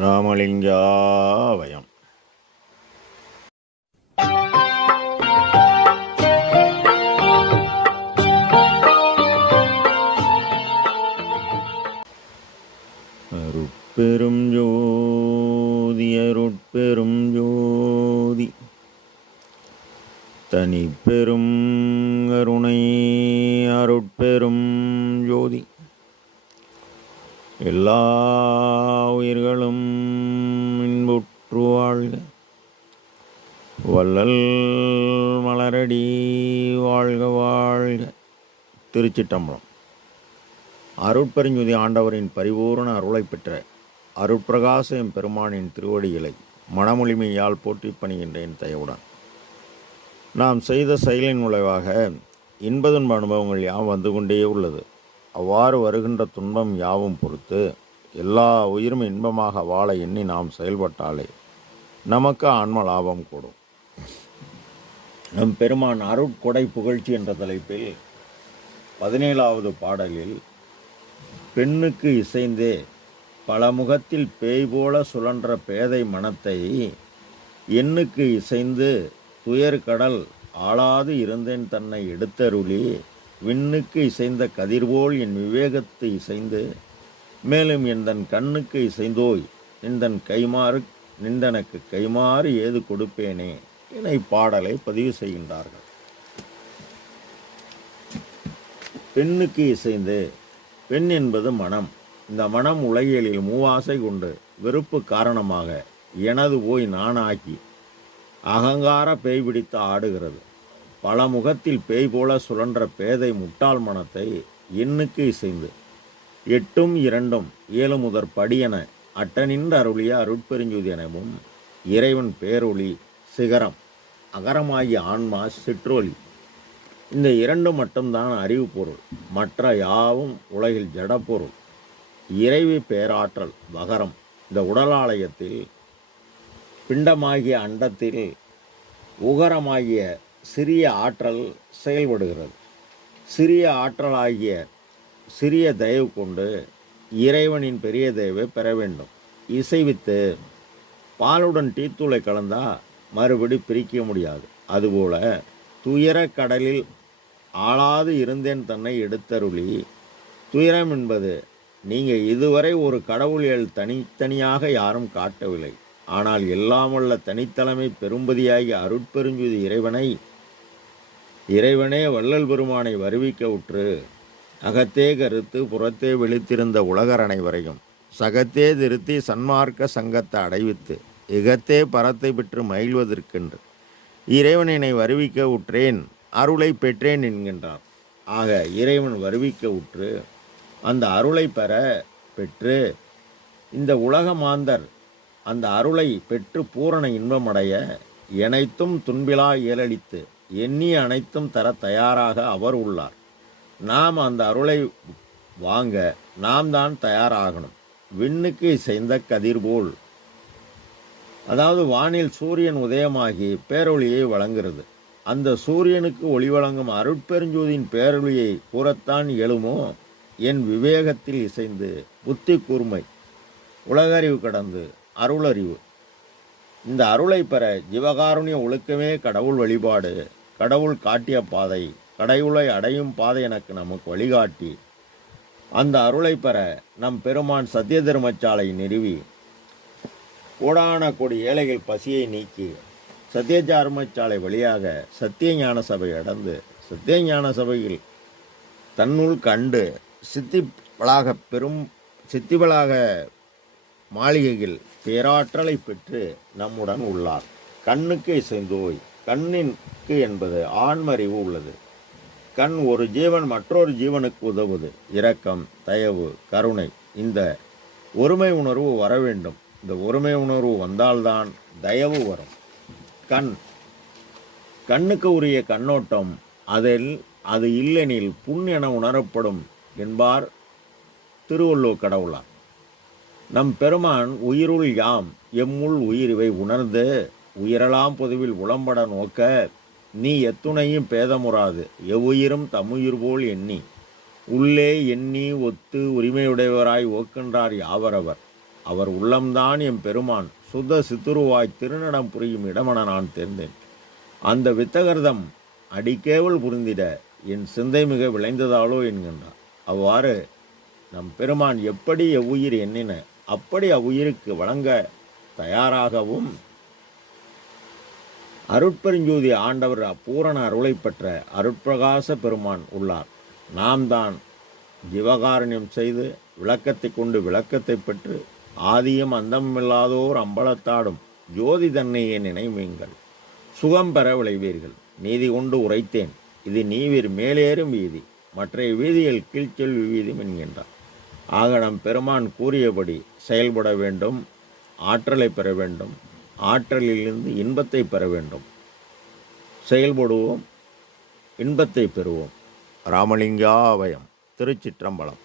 ராமலிங்காவயம். அருட்பெரும் ஜோதி அருட்பெரும் ஜோதி தனிப்பெரும் கருணை அருட்பெரும் ஜோதி எல்லா உயிர்களும் இன்புற்று வாழ்க. வள்ளல் மலரடி வாழ்க வாழ்க. திருச்சிட்டம்பலம். அருட்பெருஞ்சுதி ஆண்டவரின் பரிபூர்ண அருளை பெற்ற அருட்பிரகாச பெருமானின் திருவடிகளை மனமொழிமையால் போற்றி பணிகின்றேன் தயவுடன். நாம் செய்த செயலின் விளைவாக இன்பதுன்ப அனுபவங்கள் யாவும் வந்து கொண்டே உள்ளது. அவ்வாறு வருகின்ற துன்பம் யாவும் பொறுத்து எல்லா உயிரும் இன்பமாக வாழ எண்ணி நாம் செயல்பட்டாலே நமக்கு ஆன்ம லாபம் கூடும். நம் பெருமான் அருட்கொடை புகழ்ச்சி என்ற தலைப்பில் 17வது பாடலில் பெண்ணுக்கு இசைந்தே பல முகத்தில் பேய் போல சுழன்ற பேதை மனத்தை எண்ணுக்கு இசைந்து துயர் கடல் ஆளாது இருந்தேன் தன்னை எடுத்தருளி விண்ணுக்கு இசைந்த கதிர்போல் என் விவேகத்து இசைந்து மேலும் எந்தன் கண்ணுக்கு இசைந்தோய் நின்றன் கைமாறு நின்றனுக்கு கைமாறு ஏது கொடுப்பேனே என இப்பாடலை பதிவு செய்கின்றார்கள். பெண்ணுக்கு இசைந்து, பெண் என்பது மனம். இந்த மனம் உலகியலில் மூவாசை கொண்டு வெறுப்பு காரணமாக எனது போய் நானாக்கி அகங்கார பேய் பிடித்து ஆடுகிறது. பல முகத்தில் பேய் போல சுழன்ற பேதை முட்டாள் மனத்தை எண்ணுக்கு இசைந்து 8 2 7 முதற் படியென அட்டனின்று அருளிய அருட்பெருஞ்சுதி எனவும் இறைவன் பேரொளி சிகரம் அகரமாகிய ஆன்மா சிற்றொளி. இந்த 2 மட்டும்தான் அறிவு பொருள். மற்ற யாவும் உலகில் ஜடப்பொருள். இறைவி பேராற்றல் வகரம் இந்த உடலாலயத்தில் பிண்டமாகிய அண்டத்தில் உகரமாகிய சிறிய ஆற்றல் செயல்படுகிறது. சிறிய ஆற்றலாகிய சிறிய தயவு கொண்டு இறைவனின் பெரிய தயவை பெற வேண்டும். இசைவித்து பாலுடன் டீத்தூளை கலந்தால் மறுபடி பிரிக்க முடியாது. அதுபோல துயர கடலில் ஆளாது இருந்தேன் தன்னை எடுத்தருளி. துயரம் என்பது நீங்கள் இதுவரை ஒரு கடவுளியல் தனித்தனியாக யாரும் காட்டவில்லை. ஆனால் எல்லாம் வல்ல தனித்தலைமை பெரும்பதியாகிய அருட்பெருஞ்சுதி இறைவனே வள்ளல் பெருமானை வருவிக்க உற்று அகத்தே கருத்து புறத்தே விழித்திருந்த உலகர் அனைவரையும் சகத்தே திருத்தி சன்மார்க்க சங்கத்தை அடைவித்து இகத்தே பரத்தை பெற்று மகிழ்வதற்கென்று இறைவனை வருவிக்க உற்றேன் அருளை பெற்றேன் என்கின்றார். ஆக இறைவன் வருவிக்க உற்று அந்த அருளை பெற்று இந்த உலக மாந்தர் அந்த அருளை பெற்று பூரண இன்பமடைய எனைத்தும் துன்பிலா இயலளித்து எண்ணிய அனைத்தும் தர தயாராக அவர் உள்ளார். நாம் அந்த அருளை வாங்க நாம் தான் தயாராகணும். விண்ணுக்கு இசைந்த கதிர்போல், அதாவது வானில் சூரியன் உதயமாகி பேரொளியை வழங்குகிறது. அந்த சூரியனுக்கு ஒளி வழங்கும் அருட்பெருஞ்சோதியின் பேரொளியை கூறத்தான் எழுமோ என் விவேகத்தில் இசைந்து புத்தி கூர்மை உலகறிவு கடந்து அருளறிவு. இந்த அருளை பெற ஜீவகாருண்ய ஒழுக்கமே கடவுள் வழிபாடு. கடவுள் காட்டிய பாதை, கடவுளை அடையும் பாதை எனக்கு நமக்கு வழிகாட்டி அந்த அருளை பெற நம் பெருமான் சத்திய தர்மசாலை நிறுவி கோடான கோடி ஏழைகள் பசியை நீக்கி சத்திய தர்மசாலை வழியாக சத்திய ஞான சபை அடைந்து சத்திய ஞான சபையில் தன்னுள் கண்டு சித்திவளாக மாளிகையில் பேராற்றலை பெற்று நம்முடன் உள்ளார். கண்ணுக்கு இசைந்தோய். கண்ணிற்கு என்பது ஆன்மறிவு உள்ளது. கண் ஒரு ஜீவன் மற்றொரு ஜீவனுக்கு உதவுது. இரக்கம், தயவு, கருணை, இந்த ஒருமை உணர்வு வர வேண்டும். இந்த ஒருமை உணர்வு வந்தால்தான் தயவு வரும். கண்ணுக்கு உரிய கண்ணோட்டம் அது இல்லெனில் புண் என உணரப்படும் என்பார் திருவள்ளுவர் கடவுளார். நம் பெருமான் உயிருள் யாம் எம்முள் உயிரிவை உணர்ந்து உயிரெல்லாம் பொதுவில் உளம்பட நோக்க நீ எத்துணையும் பேதமுறாது எவ்வுயிரும் தம்முயிர் போல் எண்ணி உள்ளே எண்ணி ஒத்து உரிமையுடையவராய் ஓக்கின்றார் யாவரவர். அவர் உள்ளம்தான் எம் பெருமான் சுத்த சித்துருவாய் திருநடம் புரியும் இடமென நான் தேர்ந்தேன். அந்த வித்தகர்தம் அடிக்கேவல் புரிந்திட என் சிந்தை மிக விளைந்ததாலோ என்கின்றார். அவ்வாறு நம் பெருமான் எப்படி எவ்வுயிர் எண்ணின அப்படி அவ்வுயிருக்கு வழங்க தயாராகவும் அருட்பெருஞ்சோதி ஆண்டவர் பூரண அருளை பெற்ற அருட்பிரகாச பெருமான் உள்ளார். நாம் தான் ஜீவகாருண்யம் செய்து விளக்கத்தை கொண்டு விளக்கத்தை பெற்று ஆதியும் அந்தமில்லாதோர் அம்பலத்தாடும் ஜோதி தன்னையே நினைவீங்கள் சுகம் பெற விளைவீர்கள். நீதி கொண்டு உரைத்தேன், இது நீவிர் மேலேறும் வீதி, மற்ற வீதியில் கீழ்ச்செல்வி வீதி என்கின்றார். ஆக நம் பெருமான் கூறியபடி செயல்பட வேண்டும், ஆற்றலை பெற வேண்டும், ஆற்றலிலிருந்து இன்பத்தை பெற வேண்டும். செயல்படுவோம், இன்பத்தை பெறுவோம். ராமலிங்கா அபயம். திருச்சிற்றம்பலம்.